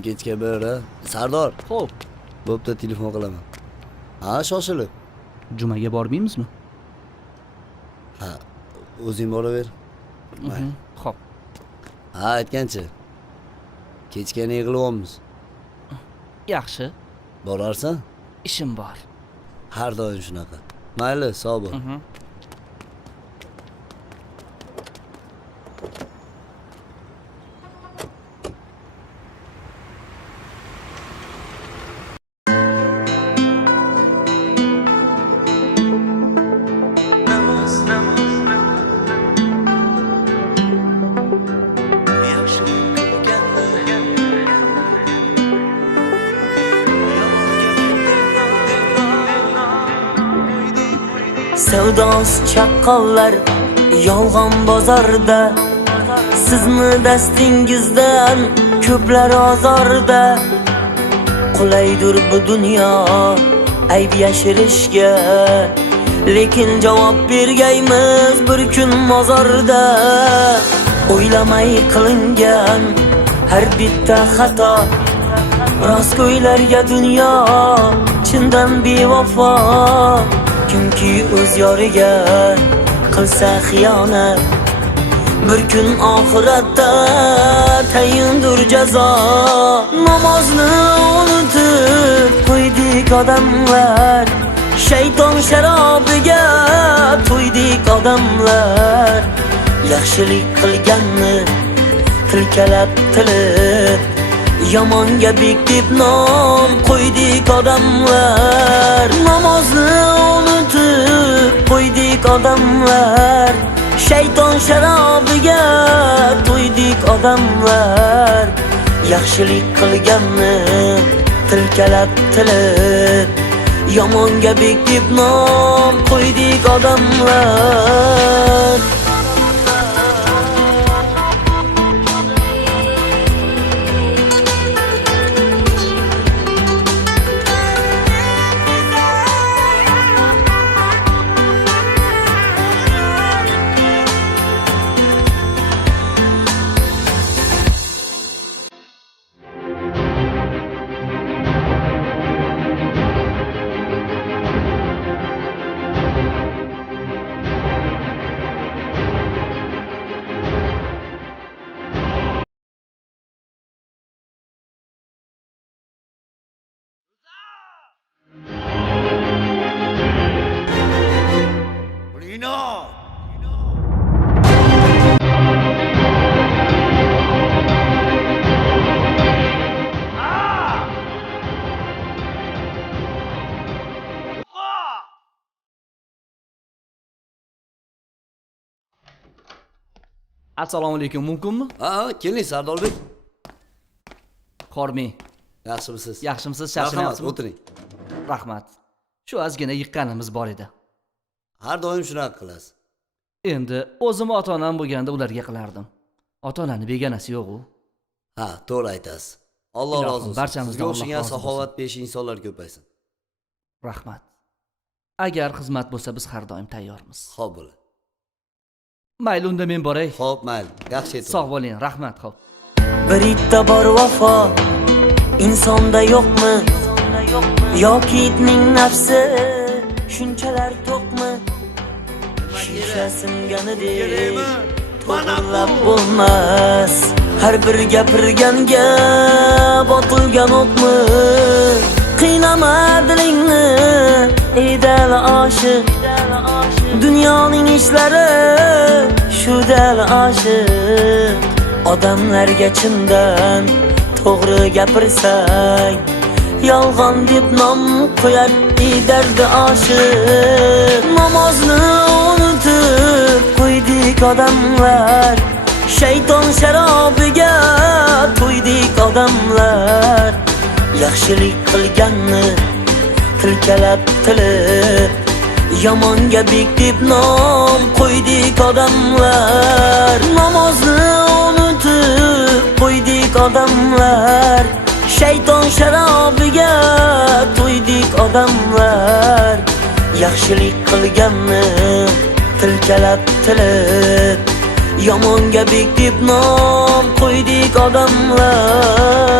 bugun kechga bir. Sardor. Xo'p, Bo'pti, telefon qilaman. Ha, shoshilib. jumaga bormaymizmi? Ha, o'zing boraver. Xo'p. Ha, aytganchi. Kechgani yig'ilamiz. Yaxshi, Borarsan? ishim bor. Har doim shunaqa. Mayli, sog' bo'l. Sevdası çakallar yolg'on bozorda, sizni dastingizdan ko'plar ozorda. Qulaydir bu dunyo ayb yashirishga, lekin javob bergaymiz bir kun mozorda. O'ylamay qilingan har bitta xato, rostgo'ylarga dunyo chindan bevafo. Kimki o'z yoriga qilsa xiyonat, bir kun oxiratda tayindir jazo. Namozni unutib qo'ydik odamlar, shayton sharobiga to'ydik odamlar. Yaxshilik qilganni tilkalab tilib, yomonga bek deb nom qo'ydik odamlar. Namozni unutib qo'ydik odamlar, shayton sharobiga to'ydik odamlar. Yaxshilik qilganni tilkalab tilib, yomonga bek deb nom qo'ydik odamlar. Assalomu alaykum, mumkinmi? Ha, keling Sardorbek. Qorming. Yaxshimisiz? Yaxshimisiz, Marhamat, charchamayapsizmi? o'tiring. Rahmat. Shu ozgina yiqqanimiz bor edi. Har doim shunaqa qilasiz. Endi o'zim ota-onam bo'lganda ularga qilardim. Ota-onani begonasi yo'q-ku. Ha, to'g'ri aytasiz. Alloh Ilohim, rozi bo'lsin. barchamizdan Sizga Alloh o'xshagan rozi saxovat besh insonlar ko'paysin. Rahmat. Agar xizmat bo'lsa biz har doim tayyormiz. Xo'p bo'l. Mayli, unda men boray. Xo'p, mayli. Yaxshi ayting. Sog' bo'ling. Rahmat, xo'p. Bir itta bor vafo insonda yo'qmi? Yoki itning nafsi shunchalar to'qmi? Shisha singanidek to'g'rilab bo'lmas. Har bir gapirganga botilgan o'qmi? Qiynama dilingni ey dal oshiq, dunyoning ishlari shu dal oshiq. Odamlarga chindan to'g'ri gapirsang, yolg'on deb nom qo'yar ey dardi oshiq. Namozni unutib qo'ydik odamlar, shayton sharobiga to'ydik odamlar. Yaxshilik qilganni tilkalab tilib, yomonga bek deb nom qo'ydik odamlar. Namozni unutib qo'ydik odamlar, shayton sharobiga to'ydik odamlar. Yaxshilik qilganni tilkalab tilib, Yomonga bek deb nom qo'ydik odamlar.